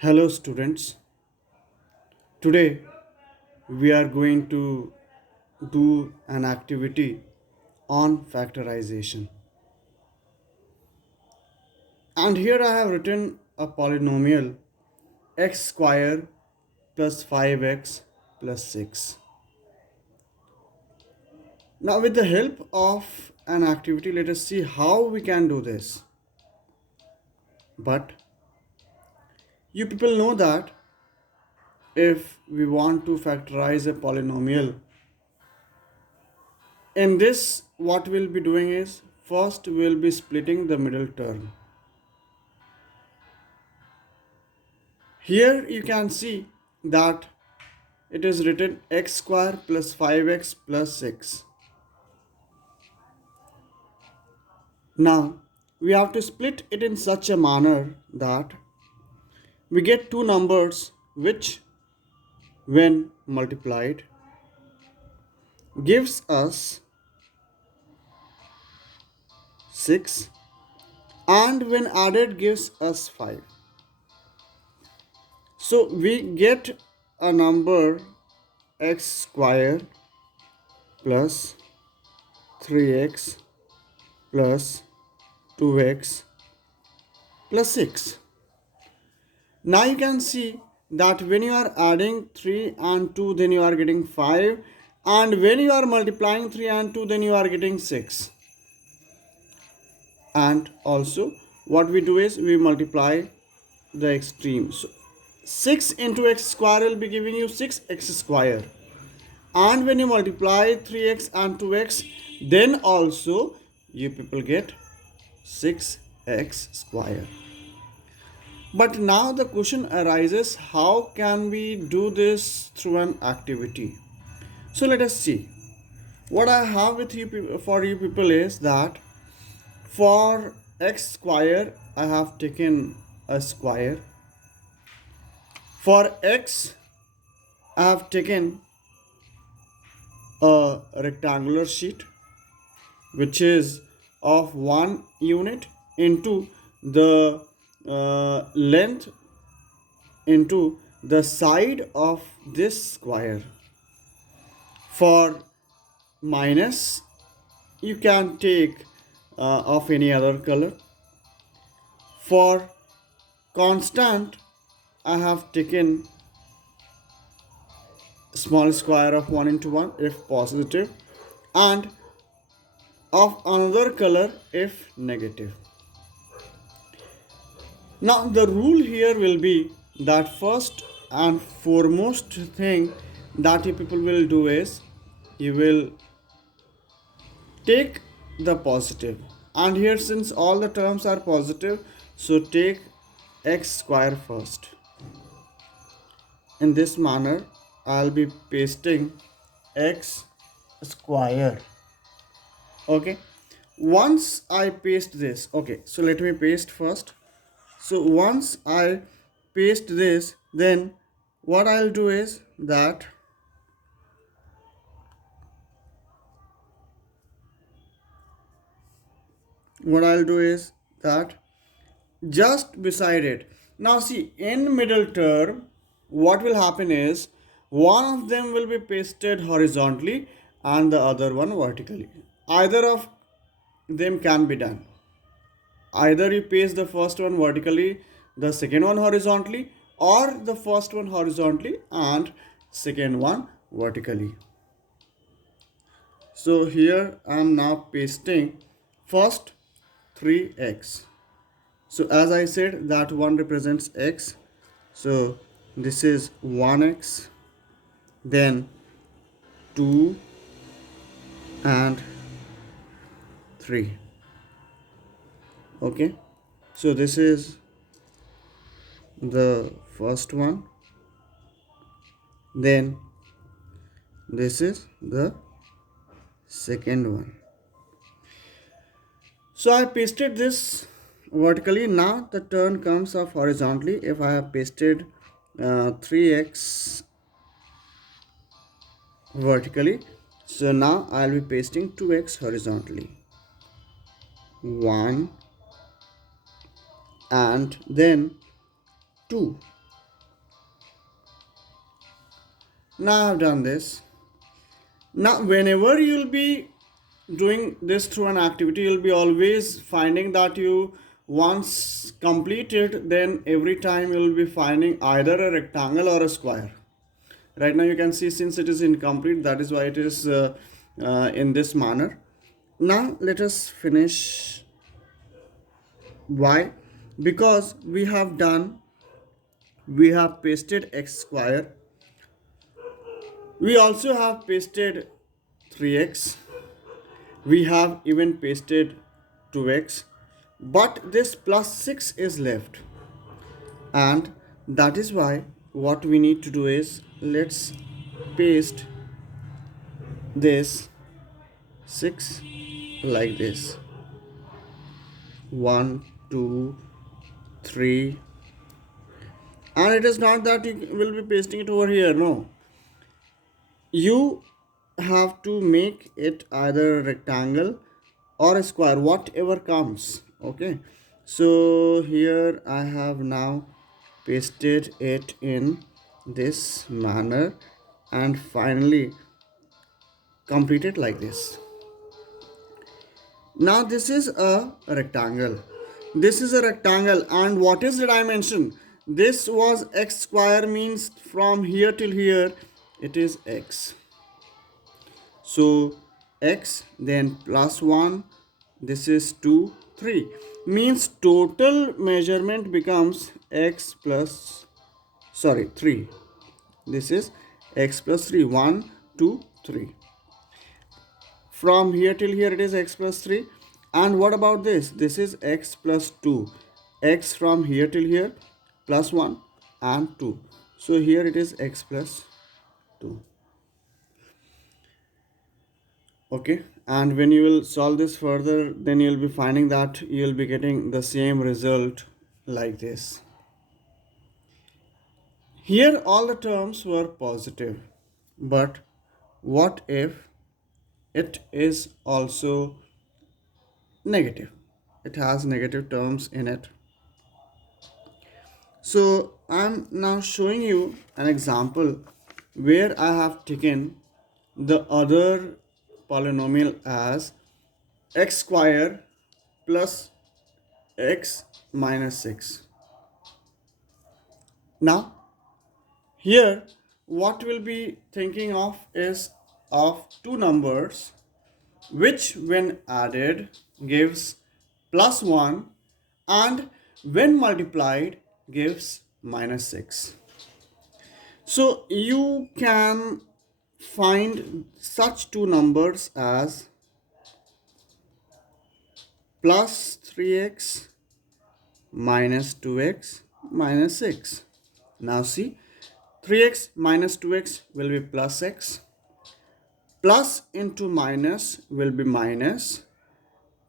Hello, students. Today we are going to do an activity on factorization. And here I have written a polynomial x square plus 5x plus 6. Now, with the help of an activity, let us see how we can do this. But you people know that if we want to factorize a polynomial, in this, what we'll be doing is first we'll be splitting the middle term. Here you can see that it is written x square plus 5x plus 6. Now we have to split it in such a manner that we get two numbers which, when multiplied, gives us 6 and when added gives us 5. So we get a number x square plus 3x plus 2x plus 6. Now you can see that when you are adding 3 and 2 then you are getting 5, and when you are multiplying 3 and 2 then you are getting 6. And also what we do is we multiply the extreme. So 6 into x square will be giving you 6x square, and when you multiply 3x and 2x then also you people get 6x square. But now the question arises, how can we do this through an activity? So let us see. What I have with you for you people is that for x square I have taken a square. For x I have taken a rectangular sheet which is of 1 unit into the length into the side of this square. For minus, you can take of any other color. For constant, I have taken small square of 1 into 1 if positive, and of another color if negative. Now the rule here will be that first and foremost thing that you people will do is you will take the positive, and here since all the terms are positive, so take x square first. In this manner I'll be pasting x square. Okay, once I paste this, okay, so let me paste first. So once I paste this, then what I'll do is that just beside it. Now see, in middle term, what will happen is one of them will be pasted horizontally and the other one vertically. Either of them can be done. Either you paste the first one vertically, the second one horizontally, or the first one horizontally and second one vertically. So here I am now pasting first 3x. So as I said that one represents x, so this is 1x, then 2 and 3. Okay, so this is the first one, then this is the second one. So I pasted this vertically. Now the turn comes off horizontally. If I have pasted 3x vertically, so now I'll be pasting 2x horizontally. 1 and then 2. Now I've done this. Now whenever you'll be doing this through an activity, you'll be always finding that you once completed, then every time you'll be finding either a rectangle or a square. Right now you can see since it is incomplete, that is why it is in this manner. Now let us finish. Why? Because we have pasted x square, we also have pasted 3x, we have even pasted 2x, but this plus 6 is left, and that is why what we need to do is let's paste this 6 like this. 1 2 3, and it is not that you will be pasting it over here, no, you have to make it either a rectangle or a square, whatever comes. Okay, so here I have now pasted it in this manner and finally completed like this. Now this is a rectangle, this is a rectangle, and what is the dimension? This was x square, means from here till here it is x. So x, then plus 1, this is 2 3, means total measurement becomes x plus, sorry, 3. This is x plus 3, 1 2 3. From here till here it is x plus 3. And what about this? This is x plus 2. X from here till here plus 1 and 2. So here it is x plus 2. Okay, and when you will solve this further, then you'll be finding that you'll be getting the same result like this. Here all the terms were positive, but what if it is also negative? It has negative terms in it. So I'm now showing you an example where I have taken the other polynomial as x square plus x minus 6. Now here what we'll be thinking of is of two numbers which when added gives plus 1 and when multiplied gives minus 6. So you can find such two numbers as plus 3x minus 2x minus 6. Now see, 3x minus 2x will be plus x, plus into minus will be minus,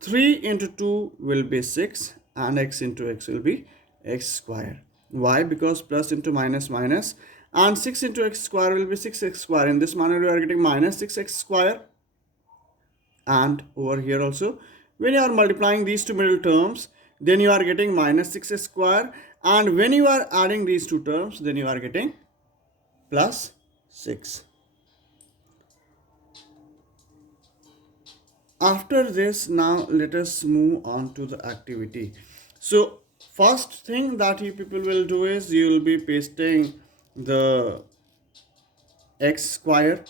3 into 2 will be 6, and x into x will be x square. Why? Because plus into minus minus, and 6 into x square will be 6x square. In this manner we are getting minus 6x square. And over here also, when you are multiplying these two middle terms, then you are getting minus 6x square, and when you are adding these two terms, then you are getting plus 6. After this, now let us move on to the activity. So first thing that you people will do is you will be pasting the x square.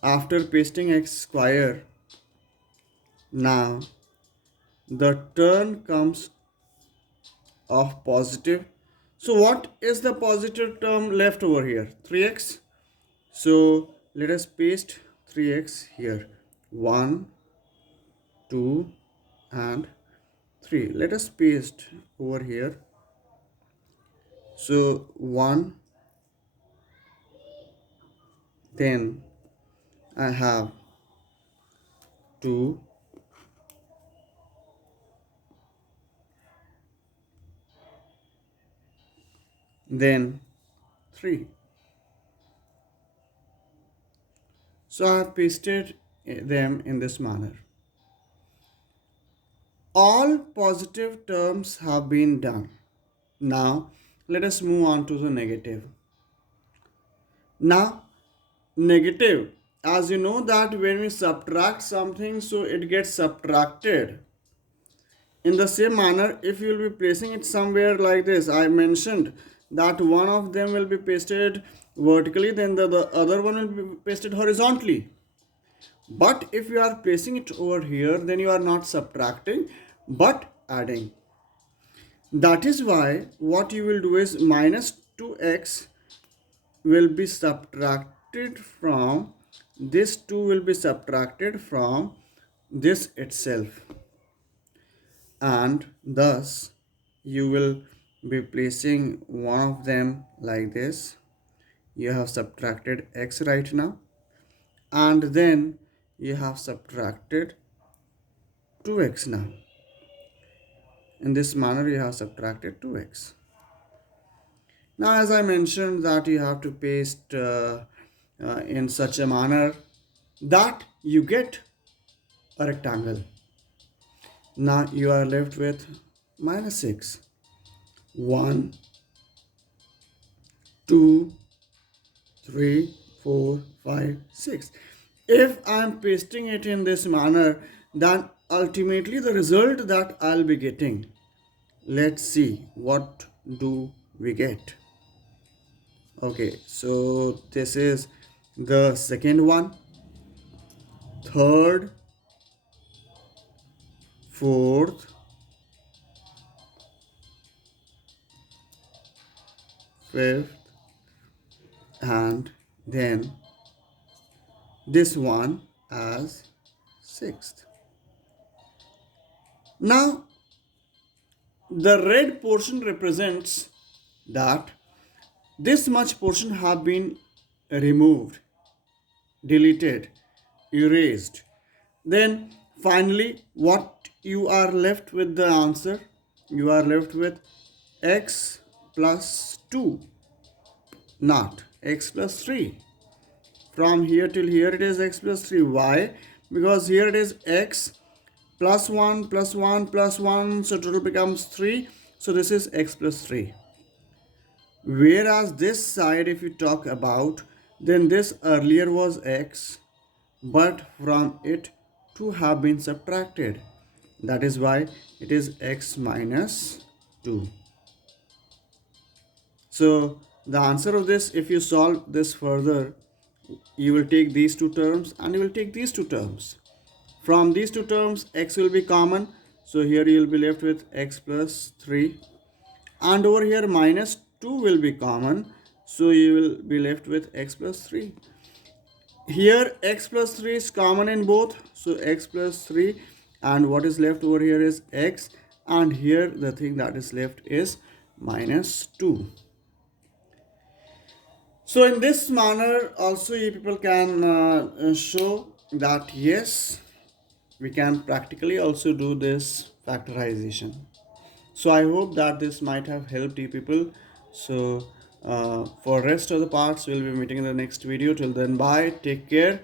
After pasting x square, now the term comes of positive. So what is the positive term left over here? 3x. So let us paste 3x here. 1 2 and 3. Let us paste over here. So 1, then I have 2, then 3. So I have pasted them in this manner. All positive terms have been done. Now let us move on to the negative. Now, negative, as you know that when we subtract something, so it gets subtracted. In the same manner, if you will be placing it somewhere like this, I mentioned that one of them will be pasted vertically, then the other one will be pasted horizontally. But if you are placing it over here, then you are not subtracting but adding. That is why what you will do is minus 2x will be subtracted from this, 2 will be subtracted from this itself, and thus you will be placing one of them like this. You have subtracted x right now, and then you have subtracted 2x now. In this manner you have subtracted 2x. Now, as I mentioned that you have to paste in such a manner that you get a rectangle. Now you are left with minus 6. 1, 2, 3, 4, 5, 6. If I am pasting it in this manner, then ultimately the result that I'll be getting, let's see what do we get. Okay, so this is the second one, third, fourth, fifth, and then this one as sixth. Now the red portion represents that this much portion have been removed, deleted, erased. Then finally what you are left with the answer, you are left with x plus 2, not x plus 3. From here till here it is x plus 3. Why? Because here it is x plus 1 plus 1 plus 1, so total becomes 3. So this is x plus 3. Whereas this side, if you talk about, then this earlier was x, but from it 2 have been subtracted. That is why it is x minus 2. So the answer of this, if you solve this further, you will take these two terms and you will take these two terms. From these two terms, x will be common. So here you will be left with x plus 3. And over here minus 2 will be common. So you will be left with x plus 3. Here x plus 3 is common in both. So x plus 3, and what is left over here is x. And here the thing that is left is minus 2. So in this manner also you people can show that yes, we can practically also do this factorization. So I hope that this might have helped you people. So for rest of the parts we'll be meeting in the next video. Till then, bye, take care.